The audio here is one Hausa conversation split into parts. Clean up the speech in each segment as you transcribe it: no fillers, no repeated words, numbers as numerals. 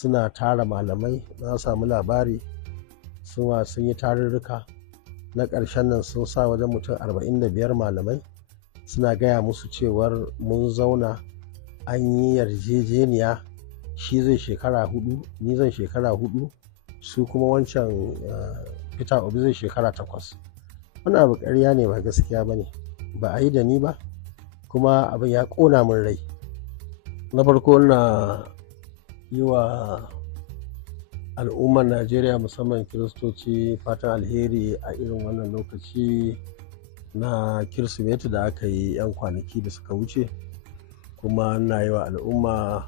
suna tara malamai. Na samu labari sun yi tarurruka na ƙarshen nan, sun sa wajen mutum 45 malamai, suna gaya musu cewar mun zauna an yi yarjejeniya, shi zai shekara 4, ni zan shekara 4, su kuma wancan Peter Obi zai shekara 8. Wani abu ƙarya ne, ba gaskiya ba ne, ba a yi da ni ba, kuma abin ya ƙona min rai. Na farko na yi wa al'ummar Najeriya musamman Kiristoci fatan alheri a irin wannan lokaci na Kirsimeti da aka yi 'yan kwanaki da suka wuce, kuma na yi wa al'umma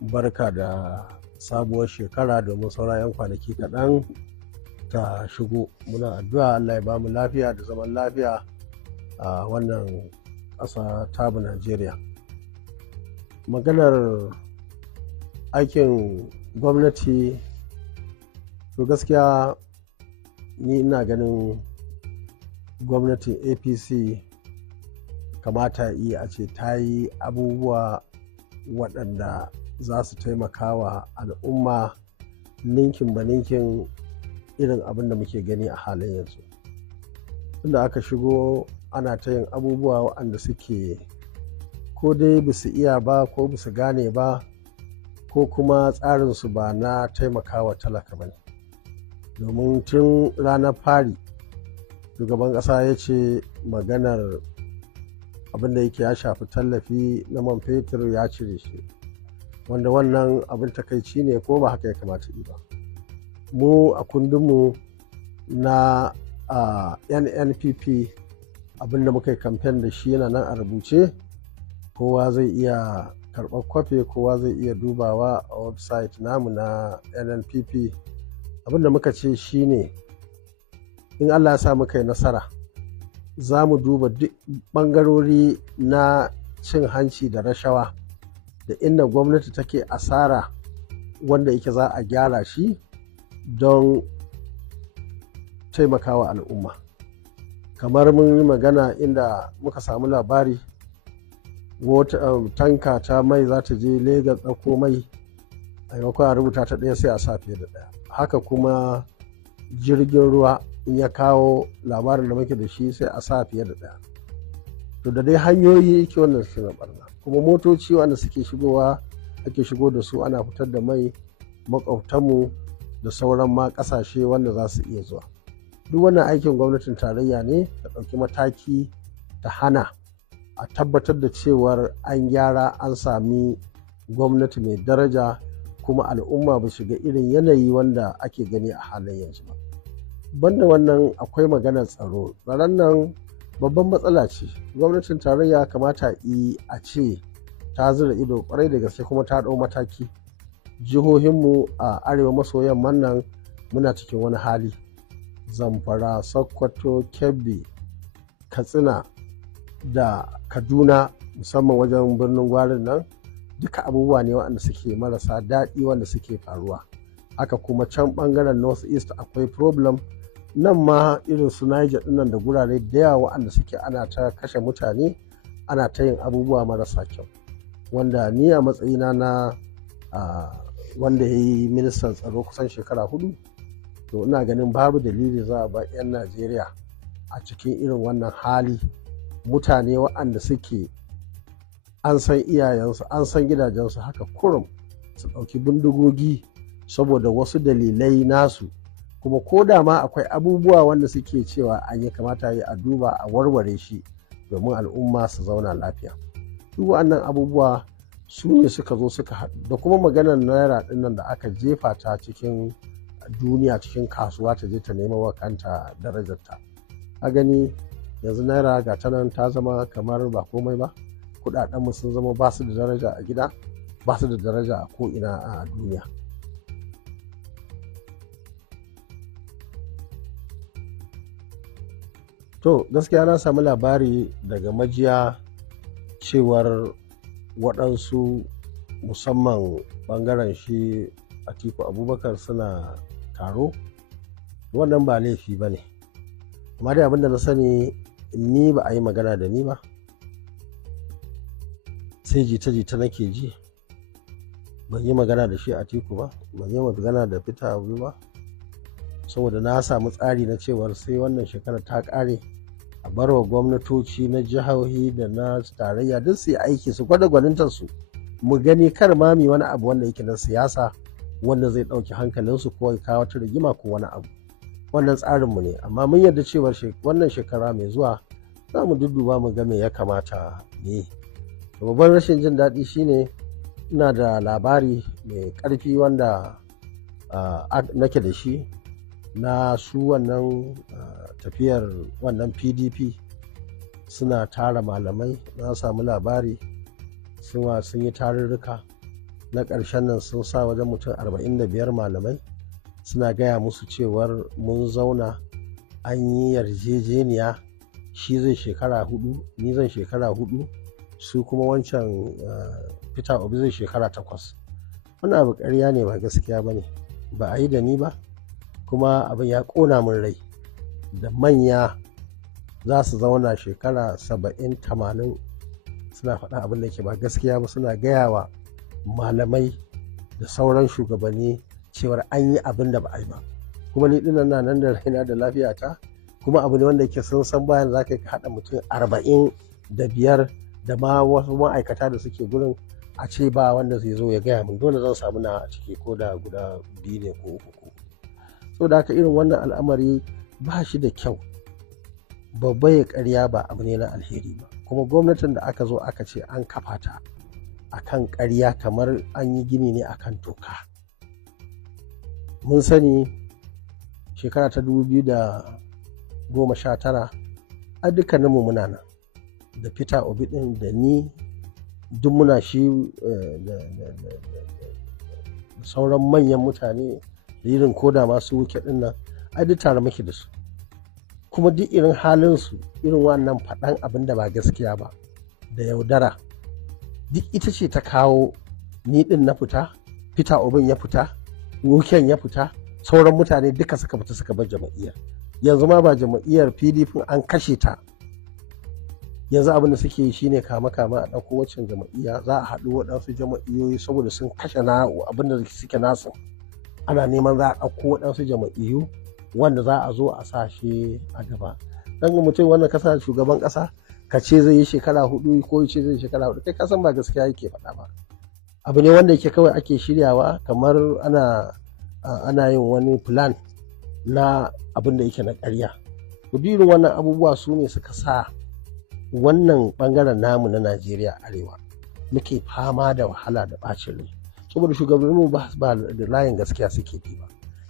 barka da sabuwar shekara domin sauran 'yan kwanaki kaɗan ta shigo. Muna addu'a Allah ya ba mu lafiya da zaman lafiya a wannan ƙasa tamu Najeriya. Maganar aikin gwamnati, to gaskiya ni ina ganin gwamnatin APC kamata yi a ce ta yi abubuwa waɗanda za su taimaka wa al'umma ninkin ba ninkin irin abin da muke gani a halin yanzu. Tunda aka shigo ana ta yin abubuwa waɗanda suke ko dai bisu iya ba ko bisu gane ba, ko kuma tsarinsu ba na taimakawa talaka ba ne. Domin tun ranar fari shugaban ƙasa ya ce maganar abin da yake ya shafi tallafi na man fetur ya cire shi, wanda wannan abin takaici ne ko ba haka ya kamata yi ba. Mu a kundinmu na NNPP abin da muka yi kamfen da shi yana nan a rubuce, kowa zai iya karɓar kwafe, kowa zai iya dubawa a website namu na NNPP. Abin da muka ce shi ne in Allah ya sa muka yi nasara, za mu duba duk ɓangarori na cin hanci da rashawa da inda gwamnati take asara wanda yake za a gyara shi don taimakawa al'umma. Kamar mun yi magana inda muka samu labari tanka ta mai za ta je Legas ɗauko mai, a maimakon a rubuta ta ɗaya sai a sa fiye da ɗaya. Haka kuma jirgin ruwa in ya kawo labarin da muke da shi sai a sa fiye da ɗaya. To da dai hanyoyi ke wannan suna barna, kuma motoci wanda suke shigowa ake shigo da su ana fitar da mai makwabtanmu da sauran ma ƙasashe wanda za su iya zuwa. Duk wannan aikin gwamnatin tarayya ne ta ɗauki mataki ta hana, a tabbatar da cewar an gyara, an sami gwamnati mai daraja, kuma al'umma ba shiga irin yanayi wanda ake gani a halin yanzu ba. Banda wannan akwai maganar tsaro. Tsaron nan babban matsala ce. Gwamnatin tarayya kamata a ce ta zura ido kwarai da gaske kuma ta ɗau mataki. Jihohinmu a arewa maso yamman nan muna cikin wani hali. Zamfara, Sokoto, Kebbi, Katsina da Kaduna, musamman wajen birnin Gwarin nan, duka abubuwa ne waɗanda suke marasa daɗi wanda suke faruwa. Haka kuma can ɓangaren North East akwai problem. Nan ma irin su Niger ɗinnan da gurare da yawa waɗanda suke ana ta kashe mutane, ana ta yin abubuwa marasa kyau, wanda ni a matsayina na wanda ya yi ministan tsaro kusan shekara 4, to ina ganin babu dalili za a ba 'yan Najeriya a cikin irin wannan hali. Mutane waɗanda suke an san iyayensu, an san gidajensu, haka kurum su ɗauki bindigogi saboda wasu dalilai nasu, kuma ko da ma akwai abubuwa wanda suke cewa an yi kamata yi a duba a warware shi domin al'umma su zauna lafiya. Duk waɗannan abubuwa su ne suka zo suka haɗu, da kuma maganar naira ɗin nan da aka jefa ta cikin duniya, cikin kasuwa, ta je ta nema wa kanta darajarta. A gani yanzu naira ga ta nan ta zama kamar ba komai ba. Kuɗaɗenmu sun zama ba su da daraja a gida, ba su da daraja a ko'ina a duniya. To gaskiya na samu labari daga majiya cewar waɗansu musamman ɓangaren shi Atiku Abubakar suna taro. Wannan ba laifi ba ne, amma dai abinda na sani ni ba a yi magana da ni ba, sai jita-jita nake ji. ban yi magana da shi a tiku ba, ban yi magana da Peter Obi ba, saboda na samu tsari na cewar sai wannan shekarar ta ƙare a barwa gwamnatoci na jihohi da na tarayya duk su yi aiki su gwada gwanintarsu, mu gani kar ma mi wani abu wanda yake na siyasa wanda zai ɗauki hankalinsu ko ya kawo ta rigima ko wani abu. Wannan tsarinmu ne, amma mun yarda cewar wannan shekara mai zuwa za mu dudduba mu ga me ya kamata ne. Babban rashin jin daɗi shine ina da labari mai ƙarfi wanda nake da shi na su wannan tafiyar wannan PDP suna tara malamai. Na samu labari sun yi tarurruka na ƙarshen nan sun sa wajen mutum 45 malamai suna gaya musu cewar mun zauna an yi yarjejeniya, shi zai shekara 4 ni zan shekara 4 su kuma wancan Peter Obi zai shekara 8. Wannan abu ƙarya ne, ba gaskiya ba ne, ba a yi da ni ba, kuma abin ya ƙona min rai da manya za su zauna shekara 70-80 suna faɗa abin da ke ba gaskiya ba, suna gaya wa malamai da sauran shugabanni cewar an yi abin da ba a yi ba. Kuma ni dinnan na nan da raina da lafiyata, kuma abu ne wanda yake sun san bayan za ka haɗa mutum 45 da ma wasu ma'aikata da suke gurin a ce ba wanda zai zo ya gaya min, dole zan samu na a ciki ko da guda 2 ne ko 3. So da haka irin wannan al'amari ba shi da kyau, babba ya ƙarya ba abu ne na alheri ba. Kuma gwamnatin da aka zo aka ce an kafa ta akan ƙarya kamar an yi gini ne akan toka. Mun sani shekara ta 2019 a dukkaninmu muna nan da Peter Obi ɗin da ni duk muna shi da sauran manyan mutane da irin koda masu wuke ɗin nan a duk tare muke da su, kuma duk irin halinsu irin wannan faɗan abin da ba gaskiya ba da yaudara duk ita ce ta kawo ni ɗin na fita, Peter Obin ya fita, wuken ya fita, sauran mutane duka suka fita suka bar jama'iyyar. Yanzu ma ba jama'iyyar PDP an kashe ta, yanzu abin da suke yi shine kama a ɗauko waccan jama'iyya, za a haɗu waɗansu jama'iyyoyi saboda sun kashe na abin da suke nasu, ana neman za a ɗauko waɗansu jama'iyyu wanda za a zo a sa shi a gaba. Dan mutum wannan kasa shugaban ƙasa ka ce zai yi shekara 4 ko ya ce zai yi shekara 4, kai kasan ba gaskiya yake faɗa ba. Abu ne wanda yake kawai ake shiryawa kamar ana yin wani plan na abin da yake na ƙarya. Irin wannan abubuwa su ne suka sa wannan bangaren namu na Najeriya arewa muke fama da wahala da bacin rai, saboda shugabanninmu ba da layin gaskiya suke bi ba.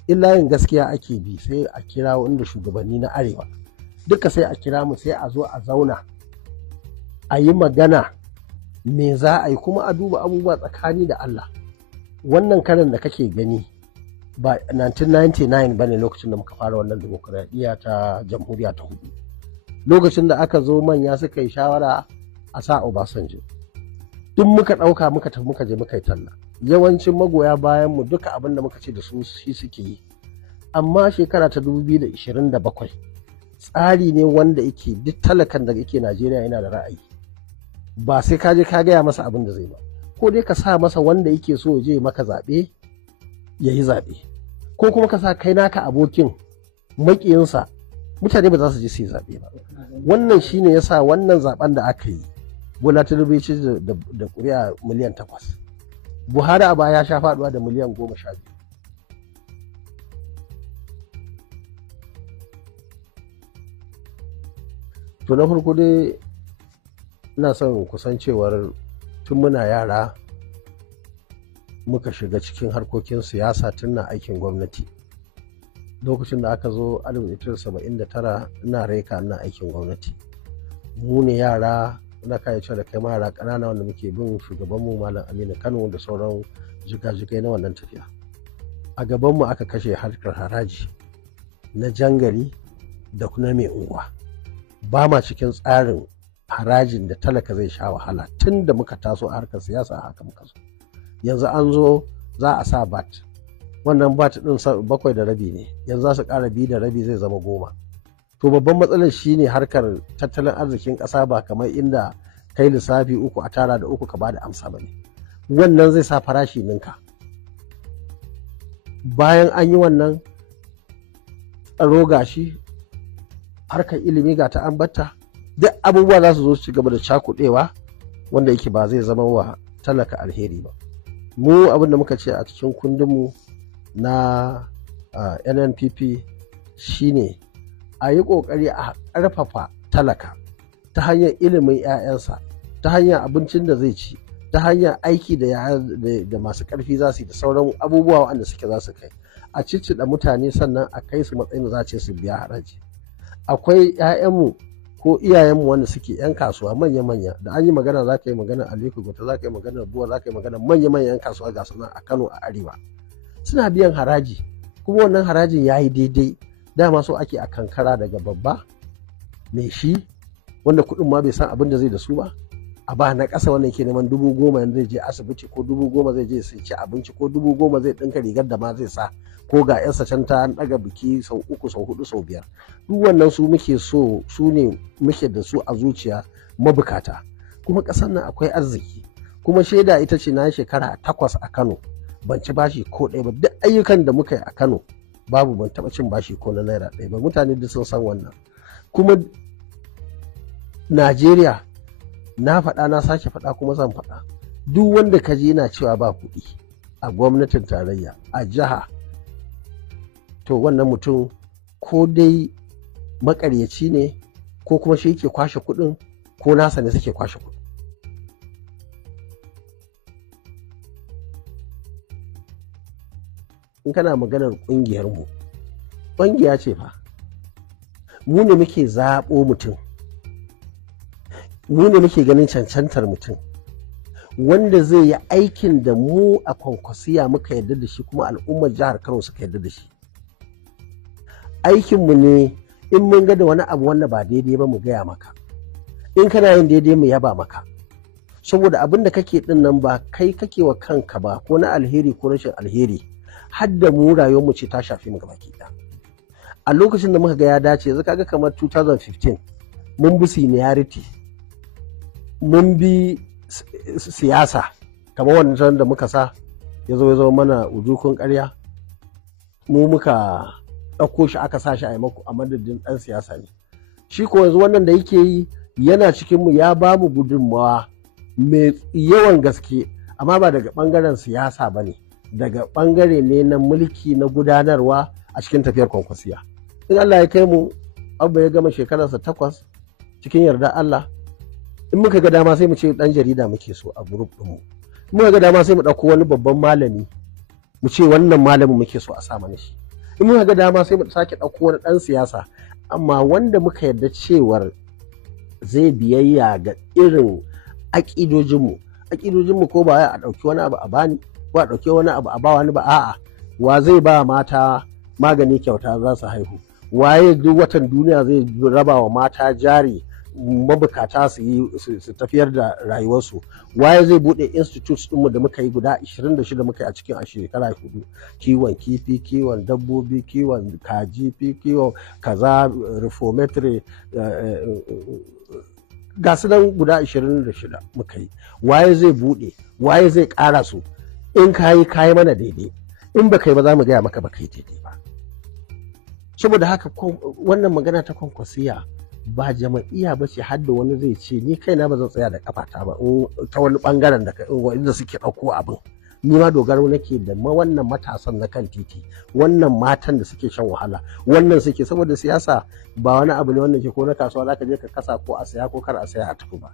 In layin gaskiya ake bi sai a kira wanda shugabanni na arewa duka sai a kira mu, sai a zo a zauna a yi magana me za a yi, kuma a duba abubuwa tsakani da Allah. Wannan karin da kake gani ba 1999 bane lokacin da muka fara wannan dimokuraɗiyya ta jamhuriya ta 4. Lokacin da aka zo manya suka yi shawara a sa Obasanjo, duk muka ɗauka muka tafi muka je muka yi talla. Yawancin magoya bayan mu duka abin da muka ce da su shi suke yi. Amma shekara ta 2027 tsari ne wanda yake duk talakan da yake Najeriya yana da ra'ayi, ba sai ka je ka gaya masa abin da zai ba, ko dai ka sa masa wanda yake so ya je maka zaɓe ya yi zaɓe, ko kuma ka sa kai naka abokin maƙiyinsa mutane ba za su je su yi zaɓe ba. Wannan shine yasa wannan zaɓen da aka yi Bola Tinubu ce da ƙuri'a miliyan 8, Buhari a baya ya sha faɗuwa da miliyan 12. To na farko dai ina son kusancewar tun muna yara muka shiga cikin harkokin siyasa tun na aikin gwamnati. Lokacin da aka zo 1979 ina reka ina aikin gwamnati. Mu ne yara na kai cewa da kai mara ƙanana wanda muke bin shugabanmu Malam Aminu Kano da sauran jigajigai na wannan tafiya. A gabanmu aka kashe harkar haraji na jangali da kuma mai unguwa. Ba ma cikin tsarin harajin da talaka zai sha wahala tun da muka taso a harkar siyasa a haka muka zo. Yanzu an zo za a sa bat, wannan bat ɗin 7.5 ne, yanzu za su ƙara 2.5 zai zama 10. To babban matsalar shine harkar tattalin arzikin ƙasa ba kamar inda kai lissafi 3 a tara da 3 ka bada amsa bane. wannan zai sa farashi ninka. Bayan an yi wannan, tsaro gashi, harkar ilimi ga ta ambata, duk abubuwa za su zo su ci gaba da cakuɗewa wanda yake ba zai zama wa talaka alheri ba. Mu abin da muka ce a cikin kundinmu na NNPP shine a yi ƙoƙari a ƙarfafa talaka ta hanyar ilimin 'ya'yansa, ta hanyar abincin da zai ci, ta hanyar aiki da masu ƙarfi za su yi da sauran abubuwa waɗanda suke za su kai. A ciccida mutane sannan a kai su matsayin da za ce su biya haraji. Akwai 'ya'yanmu ko iyayenmu wanda suke 'yan kasuwa manya-manya, da an yi magana za ka yi magana Aliko Gote, za ka yi magana Buwa, za ka yi magana manya-manyan 'yan kasuwa ga suna a Kano a Arewa. Suna biyan haraji, kuma wannan harajin ya yi daidai. Dama so ake a kankara daga babba mai shi wanda kuɗin ma bai san abin da zai da su ba, a ba na ƙasa wanda yake neman 10,000 yanzu zai je asibiti, ko 10,000 zai je sai ci abinci, ko 10,000 zai ɗinka rigar da ma zai sa, ko ga 'yarsa can ta ɗaga biki sau 3 sau 4 sau 5. Duk wannan su muke so, su ne muke da su a zuciya mabukata. Kuma ƙasar nan akwai arziki, kuma shaida ita ce na shekara 8 a Kano ban ci bashi ko ɗaya ba. Duk ayyukan da muka yi a Kano babu, ban taɓa cin bashi ko na naira ɗaya ba. Mutane duk sun san wannan. Kuma Najeriya, na faɗa na sake faɗa kuma zan faɗa, duk wanda ka ji yana cewa ba kuɗi a gwamnatin tarayya, a jiha, to wannan mutum ko dai maƙaryaci ne, ko kuma shi yake kwashe kuɗin, ko nasa ne suke kwashe kuɗi. In kana maganar ƙungiyarmu, ƙungiya ce fa, mu ne muke zaɓo mutum, mu ne muke ganin cancantar mutum wanda zai yi aikin da mu a Kwankwasiya muka yarda da shi, kuma al'ummar jihar Kano suka yarda da shi. Aikinmu ne in mun ga da wani abu wanda ba daidai ba mu gaya maka, in kana yin daidai mu yaba maka, saboda abin da kake ɗin nan ba kai kake wa kanka ba, ko na alheri ko rashin alheri, har da mu rayuwarmu ce ta shafi mu gabaki ɗaya. A lokacin da muka ga ya dace, yanzu kaga kamar 2015 mun bi seniority, mun bi siyasa, kamar wannan da muka sa ya zo mana ujukun ƙarya, mu muka ɗauko shi aka sa shi a madadin ɗan siyasa ne. Shi ko yanzu wannan da yake yi yana cikinmu, ya ba mu gudunmawa mai yawan gaske, amma ba daga ɓangaren siyasa ba ne, daga ɓangare ne na mulki na gudanarwa a cikin tafiyar Kwankwasiya. In Allah ya kai mu, Abba ya gama shekararsa 8 cikin yarda Allah, in muka ga dama sai mu ce ɗan jarida muke so a grup ɗinmu, in muka ga dama sai mu ɗauko wani babban malami mu ce wannan malamin muke so a sa mana shi, in muka ga dama sai mu sake ɗauko wani ɗan siyasa, amma wanda muka yarda cewar zai biyayya ga irin aƙidojinmu ko ba a ɗauki wani abu a bani, ko a ɗauki wani abu a ba wani ba, a'a, wa zai ba mata magani kyauta za su haihu, waye duk watan duniya zai raba wa mata jari mabukata su tafiyar da rayuwarsu, waye zai bude institutes ɗinmu da muka yi guda 26 muka yi a cikin shekara 4, kiwon kifi, kiwon dabbobi, kiwon kaji, kiwon kaza, reformatory, ga su nan guda 26 muka yi. Waye zai bude, waye zai ƙara su? In kayi mana daidai, in baka yi ba za mu gaya maka baka yi daidai ba. Saboda haka wannan magana ta Kwankwasiya ba jama'iyya ba ce, har da wani zai ce ni kaina ba zan tsaya da kafata ba ta wani bangaren da suke ɗauko abin. Ni ma dogaro nake da wannan matasan na kan titi, wannan matan da suke shan wahala, wannan suke, saboda siyasa ba wani abu ne wanda ke ko na kasuwa zaka je ka kasa ko a saya ko kar a saya a tafi ba.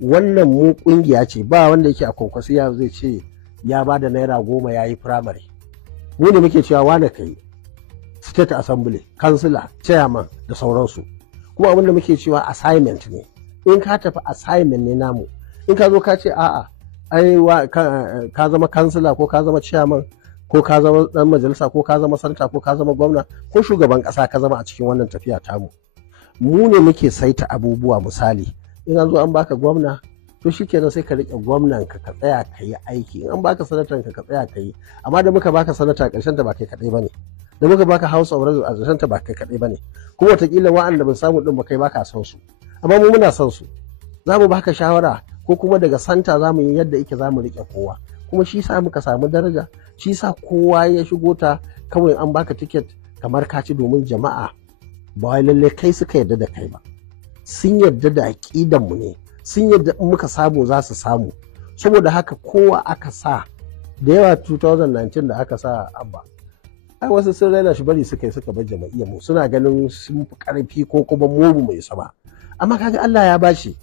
Wannan mu kungiya ce, ba wanda yake a Kwankwasiya zai ce ya ba da naira 10 ya yi firamare. Mu ne muke cewa wane kai state assembly, kansila, chairman da sauransu. Kuma abinda muke cewa assignment ne, in ka tafi assignment ne namu, in ka zo ka ce a'a ai ka zama kansila ko ka zama chairman ko ka zama dan majalisa ko ka zama sanata ko ka zama gwamna ko shugaban kasa ka zama a cikin wannan tafiya tamu, mu ne muke saita abubuwa. Misali, in an zo an baka gwamna, to shikenan sai ka rike gwamnan ka tsaya ka yi aiki. In an baka sanatan ka tsaya ka yi, amma da muka baka sanata karshen ta ba kai kadai bane, da muka baka house of reps a karshen ta ba kai kadai bane, kuma wataƙila wa'anda ban samu din ba kai baka son su, amma mu muna son su. Za mu baka shawara ko kuma daga santa za mu yi yadda yake za mu riƙe kowa, kuma shi sa muka samu daraja, shi sa kowa ya shigo ta kawai an baka tiket kamar ka ci, domin jama'a ba wai lallai kai suka yarda da kai ba, sun yarda da aƙidan mu ne, sun yarda in muka samu za su samu. Saboda haka kowa aka sa da yawa 2019 da aka sa Abba, ai wasu sun raina shi, bari suka bar jama'iyyar mu, suna ganin sun fi karfi ko kuma mu mai sama. Amma kaga Allah ya bashi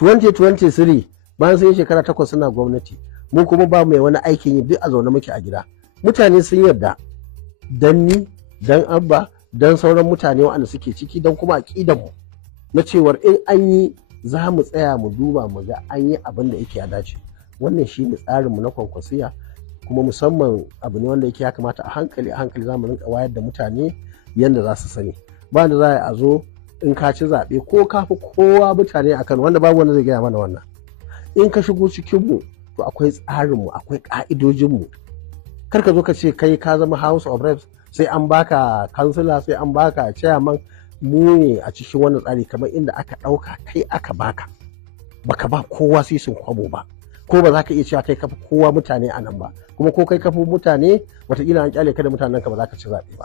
2023 bayan sun yi shekara 8 suna gwamnati, mu kuma ba mai wani aikin yi, duk a zaune muke a gida. Mutane sun yarda dan ni, dan Abba, dan sauran mutane waɗanda suke ciki, dan kuma aƙidan mu na cewar in an yi za mu tsaya mu duba mu ga an yi abin da yake ya dace. Wannan shi ne tsarinmu na Kwankwasiya, kuma musamman abu ne wanda yake ya kamata a hankali za mu rinka wayar da mutane yadda za su sani. Ba da za a zo in ka ci zaɓe ko ka fi kowa mutane a Kano, wanda babu wanda zai gaya mana wannan. In ka shigo cikinmu to akwai tsarinmu, akwai ƙa'idojinmu. Kar ka zo ka ce kai ka zama House of Reps sai an baka kansila, sai an baka chairman. Mu ne a cikin wannan tsari, kamar inda aka ɗauka kai aka baka ba kowa sisin kwabo ba, ko ba za ka iya cewa kai kafa kowa mutane a nan ba, kuma ko kai kafa mutane wataƙila an kyale ka da mutanen ka ba za ka ci zaɓe ba.